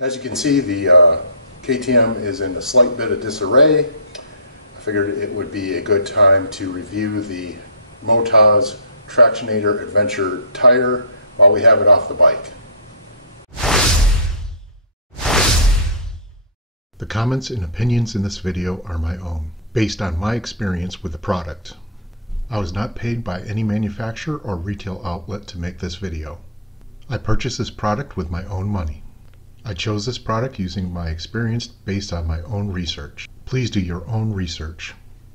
As you can see, the KTM is in a slight bit of disarray. I figured it would be a good time to review the MotOz Tractionator Adventure tire while we have it off the bike. The comments and opinions in this video are my own, based on my experience with the product. I was not paid by any manufacturer or retail outlet to make this video. I purchased this product with my own money. I chose this product using my experience based on my own research. Please do your own research.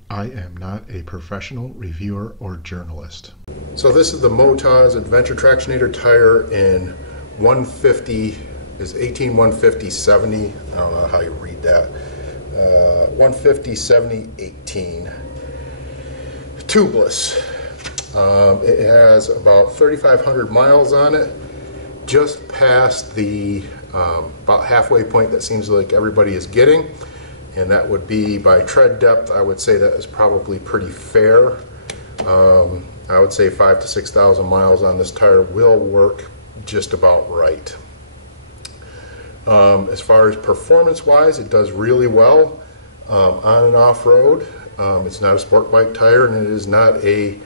I am not a professional reviewer or journalist. So this is the MotOz Adventure Tractionator tire in 150, is 18 150 70. I don't know how you read that. 150 70 18. Tubeless. It has about 3,500 miles on it, just past the about halfway point that seems like everybody is getting, and that would be by tread depth. I would say that is probably pretty fair. I would say 5,000 to 6,000 miles on this tire will work just about right. As far as performance wise, it does really well on and off road. It's not a sport bike tire, and it is not a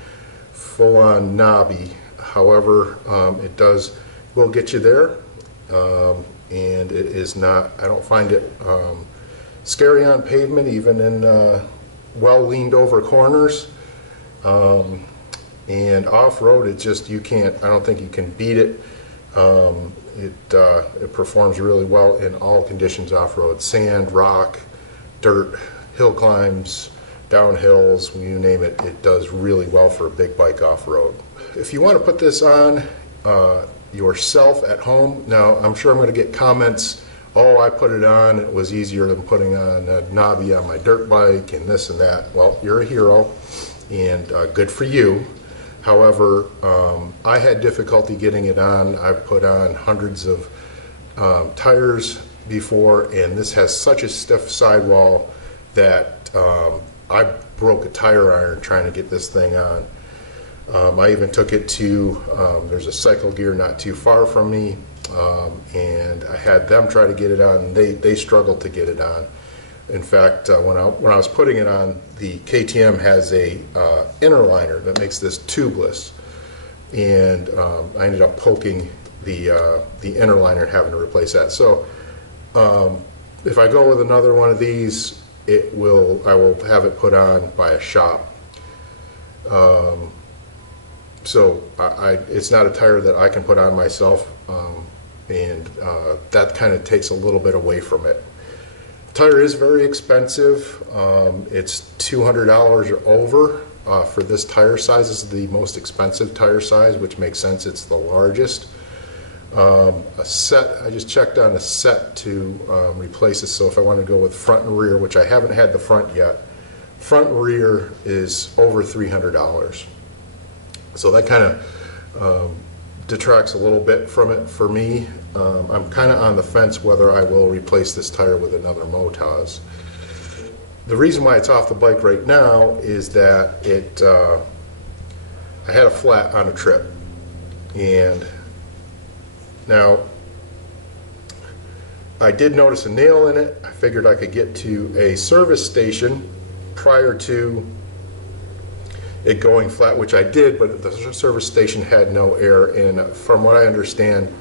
full-on knobby. However, it will get you there, and it is not, I don't find it scary on pavement, even in well leaned over corners. And off-road, it just, you can't, I don't think you can beat it. It performs really well in all conditions off-road: sand, rock, dirt, hill climbs, downhills, you name it. It does really well for a big bike off-road. If you want to put this on yourself at home, now I'm sure I'm going to get comments, oh, I put it on, it was easier than putting on a knobby on my dirt bike and this and that. Well, you're a hero, and good for you. However, I had difficulty getting it on. I've put on hundreds of tires before, and this has such a stiff sidewall that I broke a tire iron trying to get this thing on. I even took it to, there's a cycle gear not too far from me, and I had them try to get it on, and they struggled to get it on. In fact, when I was putting it on, the KTM has a inner liner that makes this tubeless, and I ended up poking the inner liner and having to replace that. So if I go with another one of these, I will have it put on by a shop. So it's not a tire that I can put on myself, and that kind of takes a little bit away from it. Tire is very expensive. It's $200 or over for this tire size. This is the most expensive tire size, which makes sense. It's the largest. A set, I just checked on a set to replace this. So if I want to go with front and rear, which I haven't had the front yet, front and rear is over $300. So that kind of detracts a little bit from it for me. I'm kind of on the fence whether I will replace this tire with another MotOz. The reason why it's off the bike right now is that I had a flat on a trip, and now I did notice a nail in it. I figured I could get to a service station prior to it going flat, which I did, but the service station had no air, and from what I understand,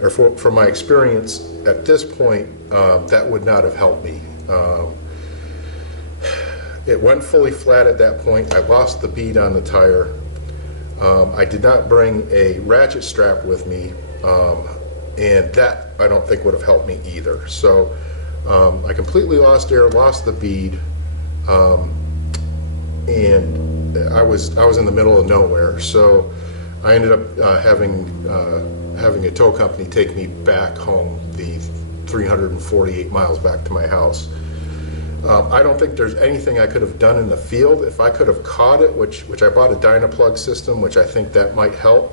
or from my experience at this point, that would not have helped me. It went fully flat at that point. I lost the bead on the tire. I did not bring a ratchet strap with me, and that I don't think would have helped me either. So I completely lost air, lost the bead, and I was in the middle of nowhere. So I ended up having a tow company take me back home, the 348 miles back to my house. I don't think there's anything I could have done in the field. If I could have caught it, which I bought a Dynaplug system, which I think that might help,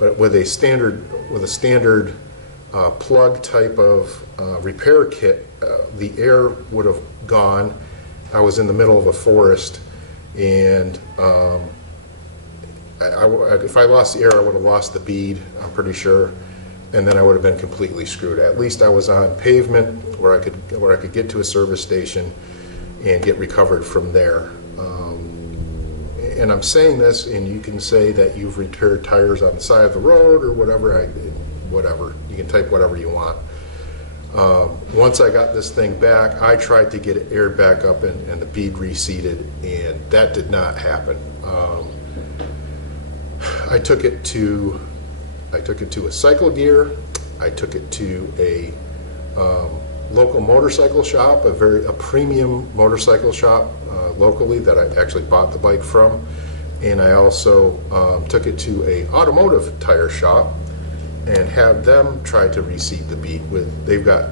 but with a standard plug type of repair kit, the air would have gone. I was in the middle of a forest, and if I lost the air, I would have lost the bead, I'm pretty sure. and then I would have been completely screwed. At least I was on pavement where I could get to a service station and get recovered from there. And I'm saying this, and you can say that you've repaired tires on the side of the road or whatever. Whatever, you can type whatever you want. Once I got this thing back, I tried to get it aired back up and the bead reseated, and that did not happen. I took it to a cycle gear. I took it to a local motorcycle shop, a premium motorcycle shop locally that I actually bought the bike from, and I also took it to a automotive tire shop and had them try to reseat the bead. They've got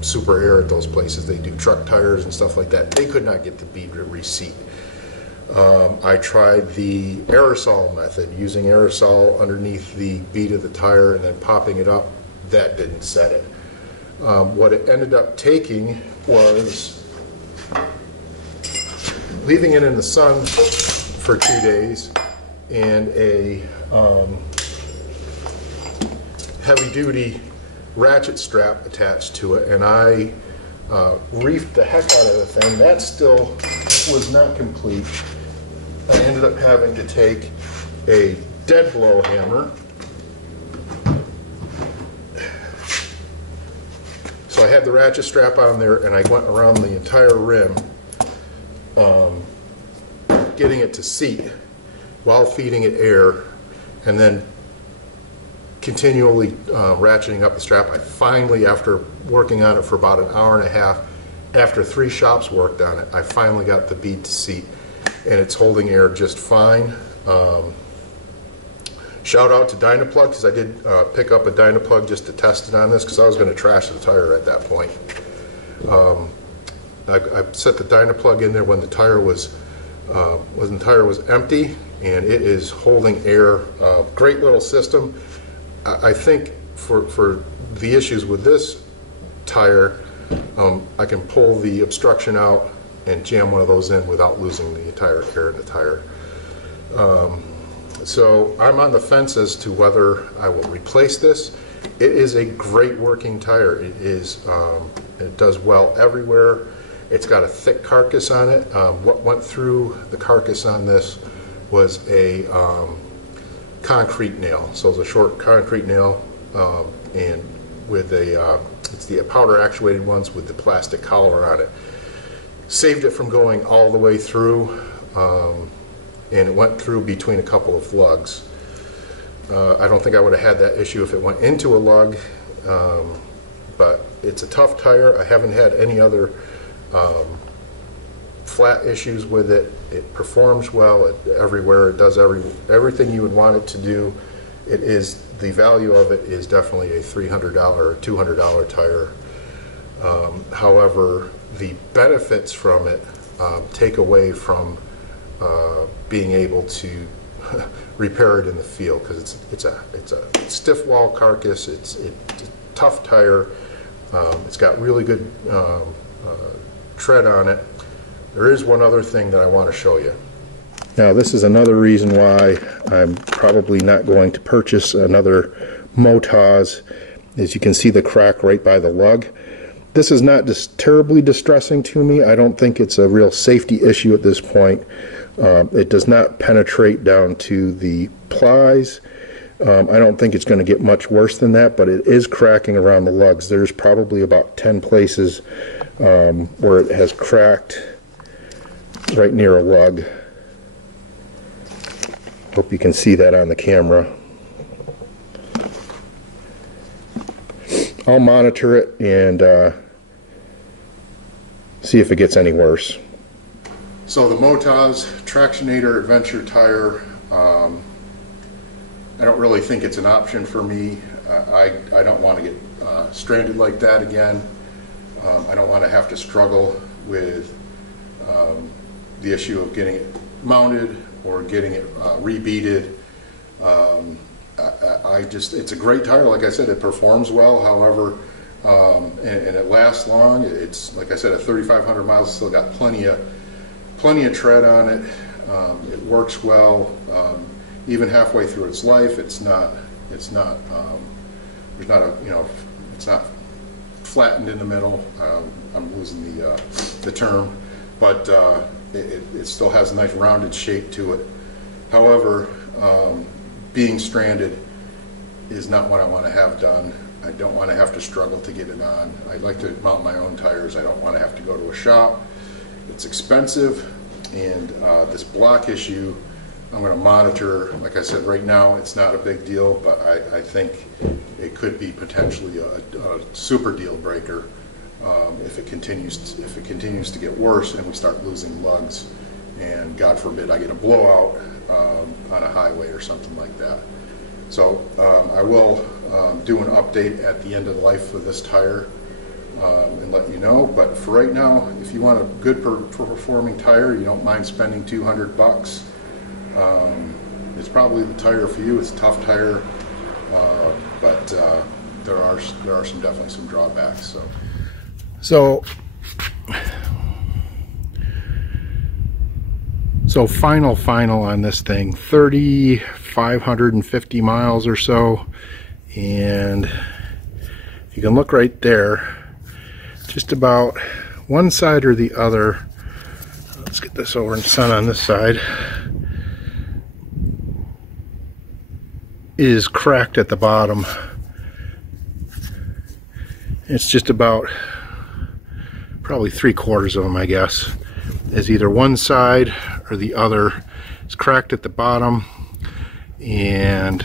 super air at those places. They do truck tires and stuff like that. They could not get the bead to reseat. I tried the aerosol method, using aerosol underneath the bead of the tire and then popping it up. That didn't set it. What it ended up taking was leaving it in the sun for 2 days and a heavy-duty ratchet strap attached to it, and I reefed the heck out of the thing. That still was not complete. I ended up having to take a dead blow hammer. So I had the ratchet strap on there, and I went around the entire rim, getting it to seat while feeding it air, and then continually ratcheting up the strap. I finally, after working on it for about an hour and a half, after 3 shops worked on it, I finally got the bead to seat, and it's holding air just fine. Shout out to Dynaplug, because I did pick up a Dynaplug just to test it on this, because I was going to trash the tire at that point. I set the Dynaplug in there when the tire was empty, and it is holding air. Great little system. I think for the issues with this tire, I can pull the obstruction out and jam one of those in without losing the entire air in the tire. So I'm on the fence as to whether I will replace this. It is a great working tire. It does well everywhere. It's got a thick carcass on it. What went through the carcass on this was a concrete nail. So it's a short concrete nail, and with it's the powder actuated ones with the plastic collar on it. Saved it from going all the way through, and it went through between a couple of lugs. I don't think I would have had that issue if it went into a lug, but it's a tough tire. I haven't had any other flat issues with it. It performs well everywhere. It does everything you would want it to do. The value of it is definitely a $300 or $200 tire. However, the benefits from it take away from being able to repair it in the field, because it's a stiff wall carcass. It's a tough tire. It's got really good tread on it. There is one other thing that I want to show you. Now, this is another reason why I'm probably not going to purchase another MotOz. As you can see, the crack right by the lug. This is not just terribly distressing to me. I don't think it's a real safety issue at this point. It does not penetrate down to the plies. I don't think it's going to get much worse than that, but it is cracking around the lugs. There's probably about 10 places where it has cracked right near a lug. Hope you can see that on the camera. I'll monitor it and see if it gets any worse. So the MotOz Tractionator Adventure tire, I don't really think it's an option for me. I don't want to get stranded like that again. I don't want to have to struggle with the issue of getting it mounted or getting it rebeaded. It's a great tire. Like I said, it performs well. However, and it lasts long. It's, like I said, at 3,500 miles, it's still got plenty of tread on it. It works well. Even halfway through its life, it's not there's not a, you know, it's not flattened in the middle. I'm losing the term, but it still has a nice rounded shape to it. However, being stranded is not what I want to have done. I don't want to have to struggle to get it on. I like to mount my own tires. I don't want to have to go to a shop. It's expensive, and this block issue I'm going to monitor. Like I said, right now it's not a big deal, but I think it could be potentially a super deal breaker if it continues to get worse and we start losing lugs, and God forbid I get a blowout on a highway or something like that. So I will do an update at the end of the life of this tire and let you know. But for right now, if you want a good performing tire, you don't mind spending $200, it's probably the tire for you. It's a tough tire, but there are definitely some drawbacks. So final on this thing, 3,550 miles or so, and if you can look right there, just about one side or the other, let's get this over in the sun on this side, is cracked at the bottom. It's just about probably 3/4 of them, I guess, is either one side or the other. It's cracked at the bottom, and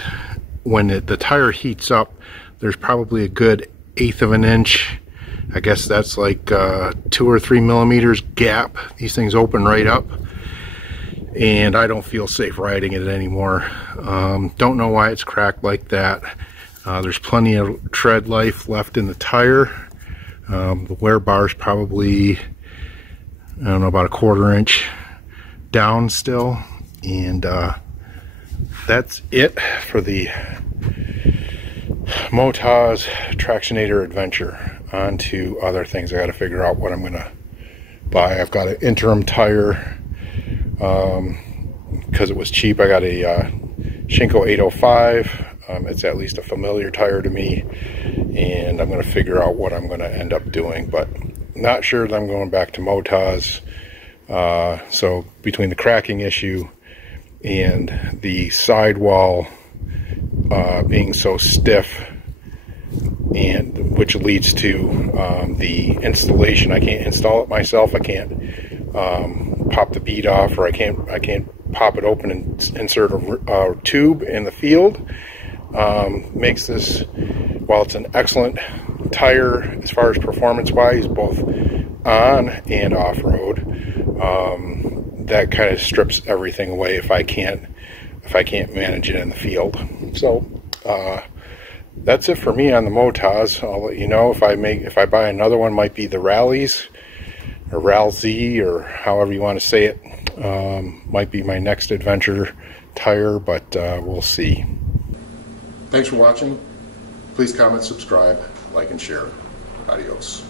when the tire heats up, there's probably a good 1/8 of an inch, I guess that's like 2 or 3 millimeters gap. These things open right up, and I don't feel safe riding it anymore. Don't know why it's cracked like that. There's plenty of tread life left in the tire. The wear bar is probably, I don't know, about 1/4 inch down still, and that's it for the MotOz Tractionator adventure. On to other things. I got to figure out what I'm gonna buy. I've got an interim tire because it was cheap. I got a Shinko 805. It's at least a familiar tire to me, and I'm going to figure out what I'm going to end up doing, but not sure that I'm going back to MotOz. So between the cracking issue and the sidewall being so stiff, and which leads to the installation, I can't install it myself. I can't pop the bead off, or I can't pop it open and insert a tube in the field. Makes this, while it's an excellent tire as far as performance wise, both on and off-road, that kind of strips everything away if I can't manage it in the field. So that's it for me on the MotOz. I'll let you know if I buy another one. Might be the Rallies or Ralzy, or however you want to say it. Might be my next adventure tire, but we'll see. Thanks for watching. Please comment, subscribe, like, and share. Adios.